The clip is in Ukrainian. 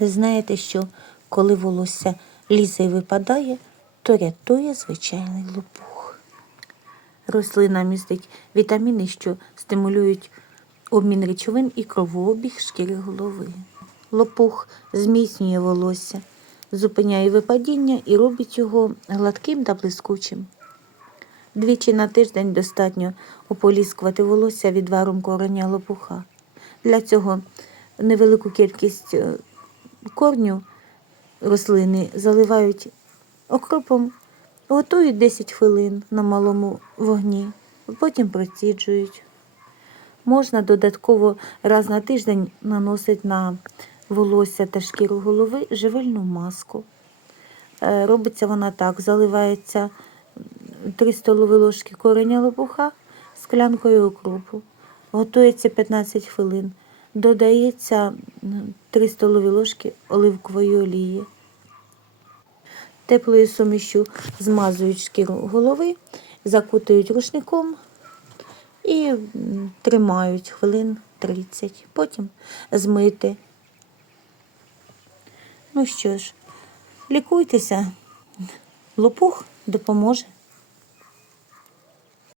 Ви знаєте, що коли волосся лізе і випадає, то рятує звичайний лопух. Рослина містить вітаміни, що стимулюють обмін речовин і кровообіг шкіри голови. Лопух зміцнює волосся, зупиняє випадіння і робить його гладким та блискучим. Двічі на тиждень достатньо ополіскувати волосся відваром кореня лопуха. Для цього невелику кількість е, корню рослини заливають окропом, готують 10 хвилин на малому вогні, потім проціджують. Можна додатково раз на тиждень наносити на волосся та шкіру голови живильну маску. Е, Робиться вона так: заливається 3 столові ложки кореня лопуха склянкою окропу. Готується 15 хвилин. Додається 3 столові ложки оливкової олії. Теплою сумішю змазують шкіру голови, закутують рушником і тримають хвилин 30. Потім змити. Ну що ж, лікуйтеся, лопух допоможе.